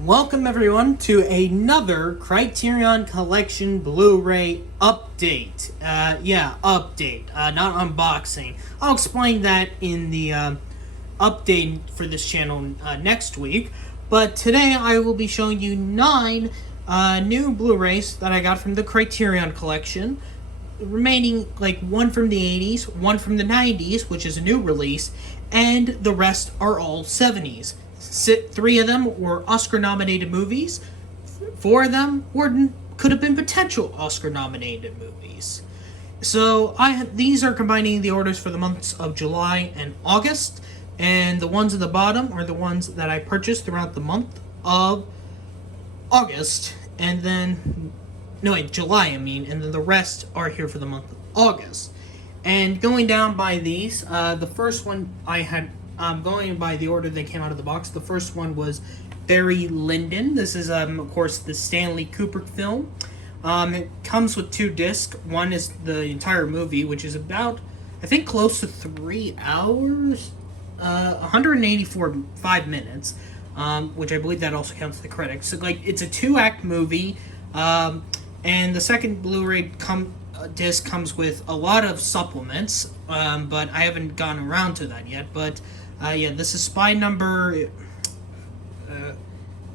Welcome everyone to another Criterion Collection Blu-ray update. Update, not unboxing. I'll explain that in the update for this channel next week. But today I will be showing you 9 new Blu-rays that I got from the Criterion Collection. Remaining like one from the 80s, one from the 90s, which is a new release, and the rest are all 70s. 3 of them were Oscar-nominated movies. 4 of them could have been potential Oscar-nominated movies. So these are combining the orders for the months of July and August, and the ones at the bottom are the ones that I purchased throughout the month of August, and then July, and then the rest are here for the month of August. And going down by these, the first one I had, going by the order they came out of the box, the first one was Barry Lyndon. This is, of course, the Stanley Kubrick film. It comes with 2 discs. One is the entire movie, which is about, I think, close to 3 hours, 184 minutes, which I believe that also counts the credits. So, it's a 2-act movie. And the second Blu-ray disc comes with a lot of supplements, but I haven't gotten around to that yet. But this is spy number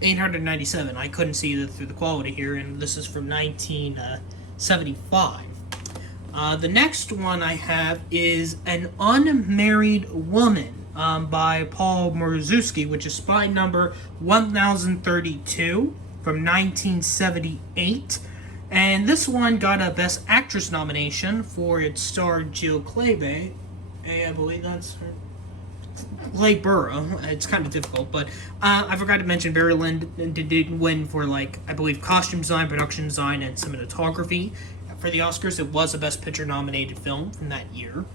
897. I couldn't see that through the quality here, and this is from 1975. The next one I have is An Unmarried Woman by Paul Marzewski, which is spy number 1032 from 1978. And this one got a Best Actress nomination for its star Jill Clayburgh. I believe that's her. Clayburgh. It's kind of difficult, but I forgot to mention Barry Lyndon did win for, I believe, costume design, production design, and cinematography for the Oscars. It was a Best Picture nominated film from that year.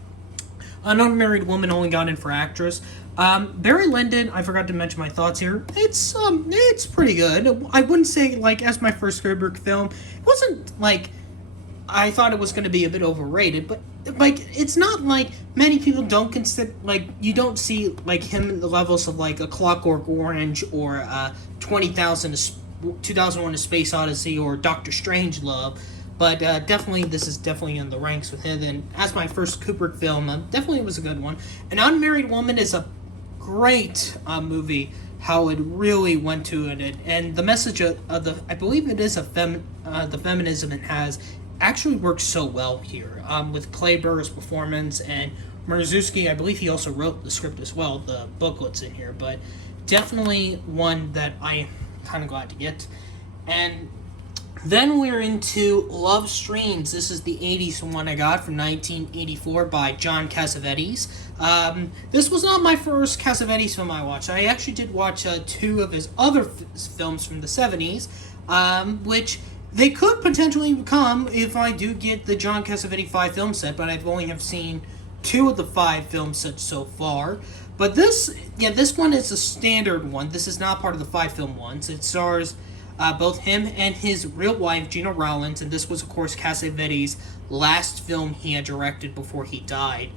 An Unmarried Woman only got in for actress. Barry Lyndon, I forgot to mention my thoughts here. It's pretty good. I wouldn't say, as my first Kubrick film, it wasn't, I thought it was going to be a bit overrated, but, it's not many people don't consider, you don't see, him in the levels of, A Clockwork Orange or 2001: A Space Odyssey or Doctor Strangelove. But this is definitely in the ranks with him. And as my first Kubrick film, definitely was a good one. An Unmarried Woman is a great movie, how it really went to it. And the message of I believe it is the feminism it has, actually works so well here. With Clayburgh's performance and Marzewski, I believe he also wrote the script as well. The booklets in here. But definitely one that I'm kind of glad to get. And then we're into Love Streams. This is the 80s one I got from 1984 by John Cassavetes. This was not my first Cassavetes film I watched. I actually did watch 2 of his other films from the 70s, which they could potentially become if I do get the John Cassavetes 5 film set, but I've only have seen 2 of the 5 film sets so far. But this one is a standard one. This is not part of the 5 film ones. It stars both him and his real wife, Gina Rowlands, and this was, of course, Cassavetes' last film he had directed before he died.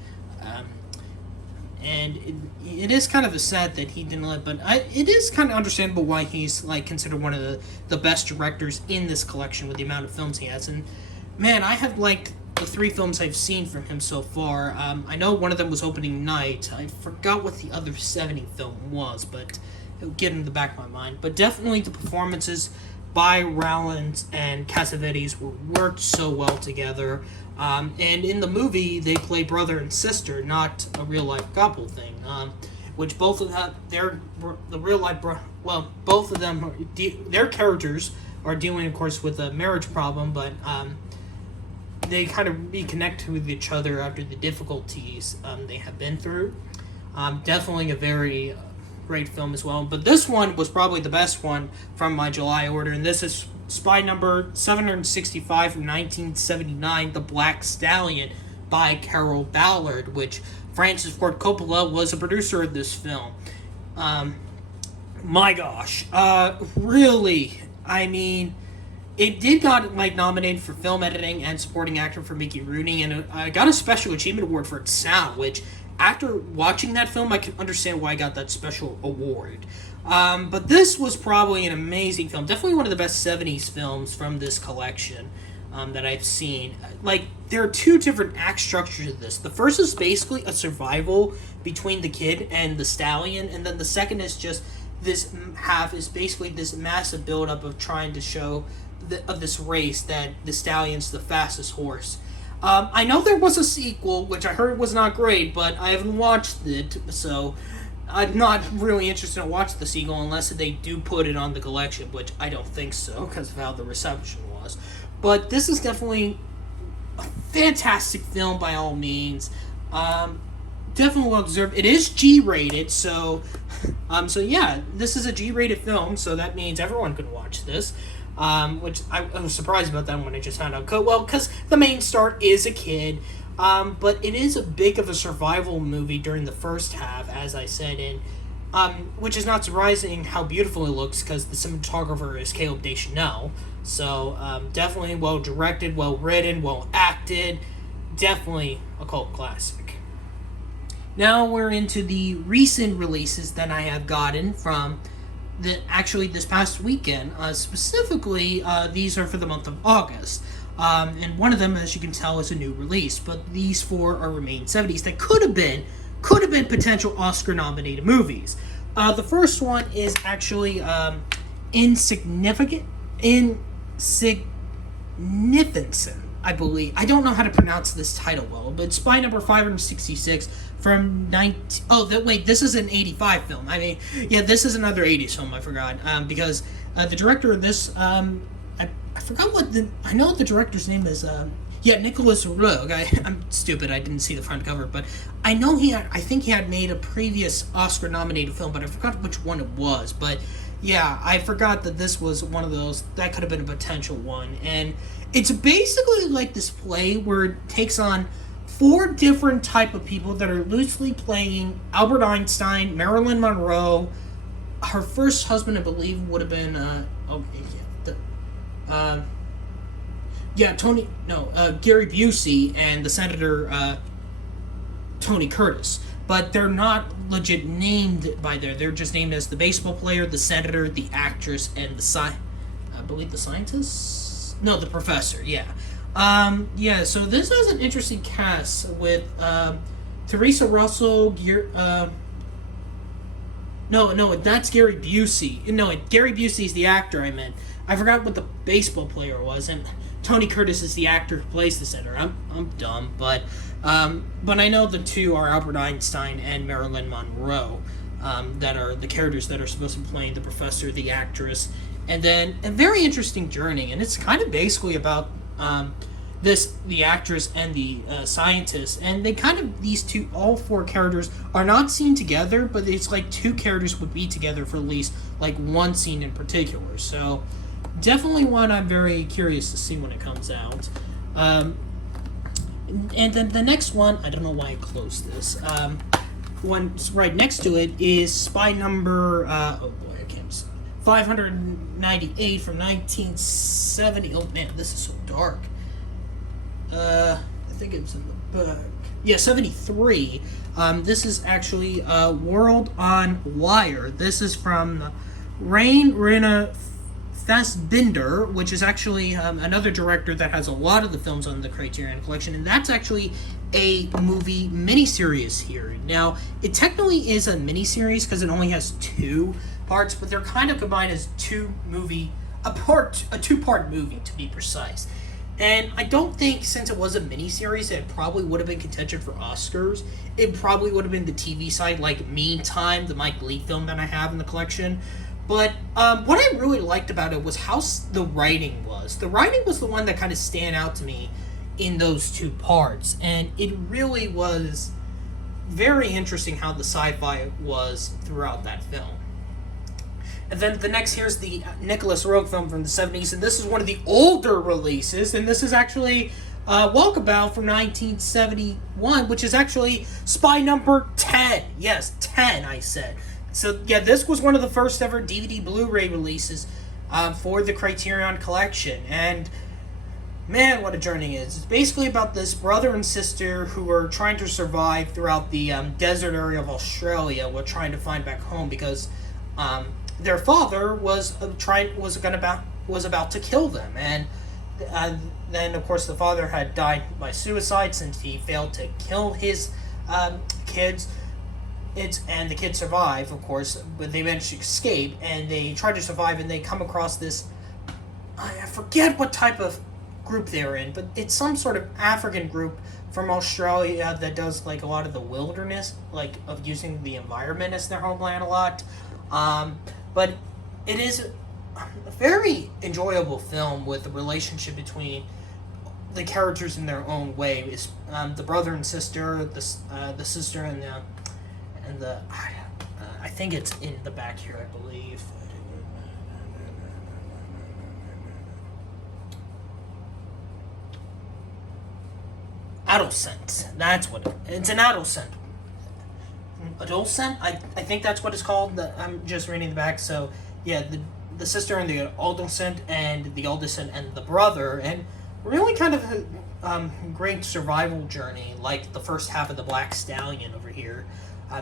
And it is kind of a sad that he didn't let, but it is kind of understandable why he's, considered one of the best directors in this collection with the amount of films he has. And, man, I have liked the 3 films I've seen from him so far. I know one of them was Opening Night. I forgot what the other 70 film was, but it'll get in the back of my mind. But definitely the performances by Rowlands and Cassavetes worked so well together. And in the movie, they play brother and sister, not a real-life couple thing. Which both of them, both of them, their characters are dealing, of course, with a marriage problem, but they kind of reconnect with each other after the difficulties they have been through. Definitely a very great film as well. But this one was probably the best one from my July order, and this is spy number 765 from 1979, The Black Stallion by Carol Ballard, which Francis Ford Coppola was a producer of this film. My gosh. Really, it did got nominated for film editing and supporting actor for Mickey Rooney, and got a special achievement award for its sound, which after watching that film, I can understand why I got that special award. But this was probably an amazing film. Definitely one of the best 70s films from this collection that I've seen. Like, there are two different act structures of this. The first is basically a survival between the kid and the stallion, and then the second is just this half is basically this massive buildup of trying to show of this race that the stallion's the fastest horse. I know there was a sequel, which I heard was not great, but I haven't watched it, so I'm not really interested in watching the sequel unless they do put it on the collection, which I don't think so, because of how the reception was. But this is definitely a fantastic film by all means. Definitely well deserved. It is G-rated, so yeah, this is a G-rated film, so that means everyone can watch this. Which I was surprised about that when I just found out. Well, because the main star is a kid, but it is a big of a survival movie during the first half, as I said, and which is not surprising how beautiful it looks, because the cinematographer is Caleb Deschanel. So definitely well directed, well written, well acted, definitely a cult classic. Now we're into the recent releases that I have gotten from actually this past weekend. Specifically, these are for the month of August. And one of them, as you can tell, is a new release. But these four are remain 70s that could have been potential Oscar-nominated movies. The first one is actually Insignificance, I believe. I don't know how to pronounce this title well, but it's by number 566 from 19... wait, this is an 85 film. I mean, yeah, this is another 80s film, I forgot. Because the director of this, I forgot what the... I know the director's name is, Nicholas Roeg. I'm stupid, I didn't see the front cover, but I know I think he had made a previous Oscar-nominated film, but I forgot which one it was. But yeah, I forgot that this was one of those, that could have been a potential one. And it's basically like this play where it takes on four different type of people that are loosely playing Albert Einstein, Marilyn Monroe. Her first husband, I believe, would have been Gary Busey, and the senator Tony Curtis. But they're not legit named by there. They're just named as the baseball player, the senator, the actress, and the scientist? No, the professor, yeah. So this has an interesting cast with Teresa Russell, that's Gary Busey. No, Gary Busey's the actor I meant. I forgot what the baseball player was, and Tony Curtis is the actor who plays the senator. I'm dumb, but I know the two are Albert Einstein and Marilyn Monroe, that are the characters that are supposed to be playing the professor, the actress, and then a very interesting journey, and it's kind of basically about the actress and the scientist, and they kind of, all four characters are not seen together, but it's like two characters would be together for at least like one scene in particular. So definitely one I'm very curious to see when it comes out. And then the next one, I don't know why I closed this. One right next to it is Spy Number 598 from 1970. Oh man, this is so dark. I think it's in the back. Yeah, 73. This is actually World on Wire. This is from Rena Fassbinder, which is actually another director that has a lot of the films on the Criterion Collection, and that's actually a movie miniseries here. Now, it technically is a miniseries because it only has 2 parts, but they're kind of combined as a two-part movie to be precise. And I don't think, since it was a miniseries, it probably would have been contention for Oscars. It probably would have been the TV side, like Meantime, the Mike Leigh film that I have in the collection. But what I really liked about it was how the writing was. The writing was the one that kind of stand out to me in those 2 parts. And it really was very interesting how the sci-fi was throughout that film. And then the next here's the Nicholas Roeg film from the 70s, and this is one of the older releases, and this is actually Walkabout from 1971, which is actually Spy Number 10. Yes, 10, I said. So, yeah, this was one of the first ever DVD Blu-ray releases for the Criterion Collection, and Man, what a journey it is. It's basically about this brother and sister who are trying to survive throughout the desert area of Australia while trying to find back home because their father was about to kill them, and then of course the father had died by suicide since he failed to kill his kids. And the kids survive, of course, but they manage to escape, and they try to survive, and they come across this. I forget what type of group they're in, but it's some sort of African group from Australia that does like a lot of the wilderness, like of using the environment as their homeland a lot. But it is a very enjoyable film with the relationship between the characters in their own way. Is the brother and sister, the sister and the I think it's in the back here, I believe. Adolescent. That's what it's an adolescent. Adolescent? I think that's what it's called. I'm just reading the back. So yeah, the sister and the adolescent and the adolescent and the brother, and really kind of a great survival journey, like the first half of the Black Stallion over here.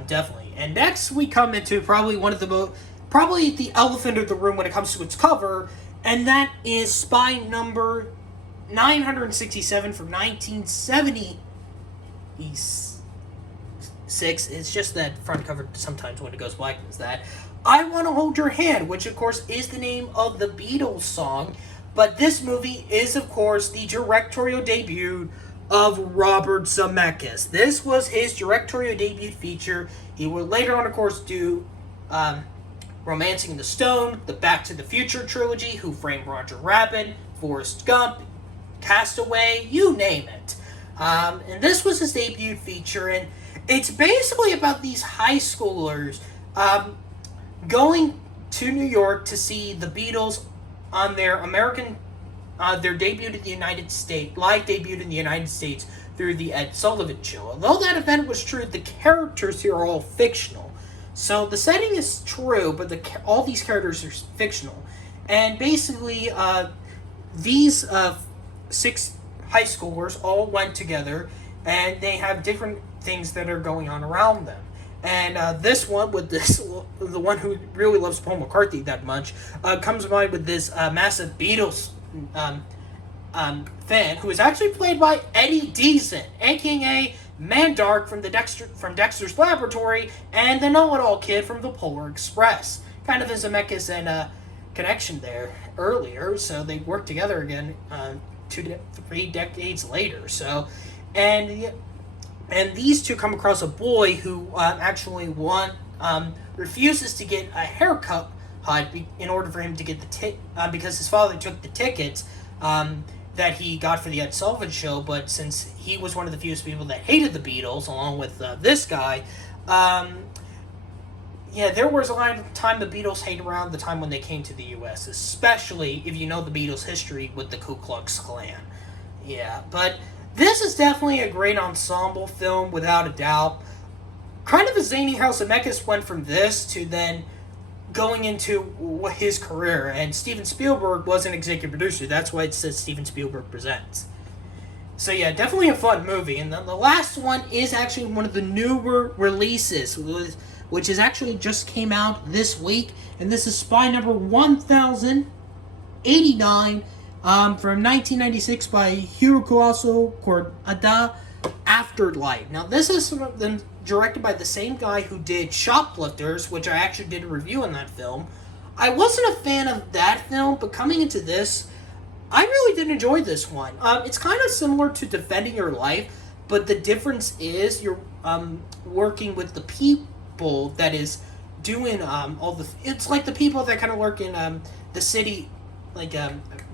Definitely. And next we come into probably one of the probably the elephant of the room when it comes to its cover, and that is Spy Number 967 from 1976. It's just that front cover sometimes when it goes black is that. I Want to Hold Your Hand, which of course is the name of the Beatles song, but this movie is of course the directorial debut of Robert Zemeckis. This was his directorial debut feature. He would later on, of course, do Romancing the Stone, the Back to the Future trilogy, Who Framed Roger Rabbit, Forrest Gump, Castaway, you name it. And this was his debut feature, and it's basically about these high schoolers going to New York to see the Beatles on their debut in the United States, live debut in the United States through the Ed Sullivan Show. Although that event was true, the characters here are all fictional. So the setting is true, but all these characters are fictional. And basically, these 6 high schoolers all went together, and they have different things that are going on around them. And this one, the one who really loves Paul McCartney that much, comes to mind with this massive Beatles fan who is actually played by Eddie Deason, aka Mandark from Dexter's Laboratory, and the know-it-all kid from the Polar Express. Kind of a Zemeckis and connection there earlier, so they worked together again 3 decades later. So, and these two come across a boy who actually refuses to get a haircut in order for him to get because his father took the tickets that he got for the Ed Sullivan Show, but since he was one of the few people that hated the Beatles, along with this guy, there was a lot of time the Beatles hate around the time when they came to the U.S., especially if you know the Beatles' history with the Ku Klux Klan. Yeah, but this is definitely a great ensemble film, without a doubt. Kind of a zany how Zemeckis went from this to then going into his career, and Steven Spielberg was an executive producer. That's why it says Steven Spielberg Presents. So yeah, definitely a fun movie. And then the last one is actually one of the newer releases, which is actually just came out this week, and this is Spy Number 1089 from 1996 by Hirokazu Koreeda, Afterlife. Now this is directed by the same guy who did Shoplifters, which I actually did a review on that film. I wasn't a fan of that film, but coming into this, I really did enjoy this one. It's kind of similar to Defending Your Life, but the difference is you're working with the people that is doing it's like the people that kind of work in the city, like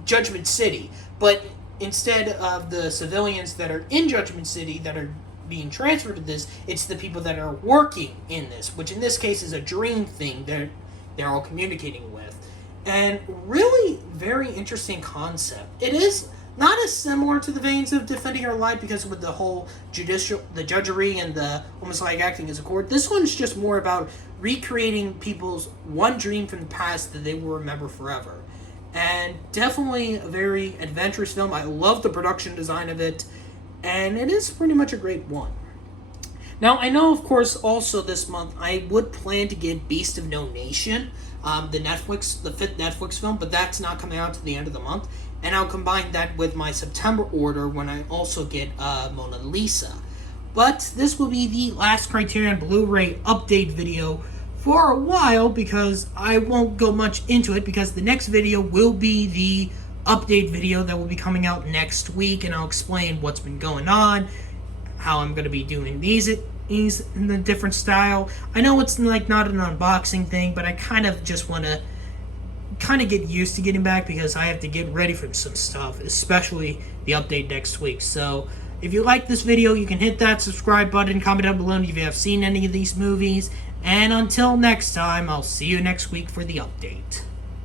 Judgment City, but instead of the civilians that are in Judgment City that are being transferred to this, it's the people that are working in this, which in this case is a dream thing they're all communicating with. And really very interesting concept. It is not as similar to the veins of Defending Our Life because with the whole the judgery and the almost like acting as a court. This one's just more about recreating people's one dream from the past that they will remember forever. and definitely a very adventurous film. I love the production design of it, and it is pretty much a great one. Now, I know, of course, also this month, I would plan to get Beast of No Nation, the fifth Netflix film, but that's not coming out to the end of the month, and I'll combine that with my September order when I also get Mona Lisa. But this will be the last Criterion Blu-ray update video for a while, because I won't go much into it, because the next video will be the update video that will be coming out next week, and I'll explain what's been going on, how I'm going to be doing these in a different style. I know it's like not an unboxing thing, but I kind of just want to get used to getting back, because I have to get ready for some stuff, especially the update next week. So if you like this video, you can hit that subscribe button, comment down below if you have seen any of these movies, and until next time, I'll see you next week for the update.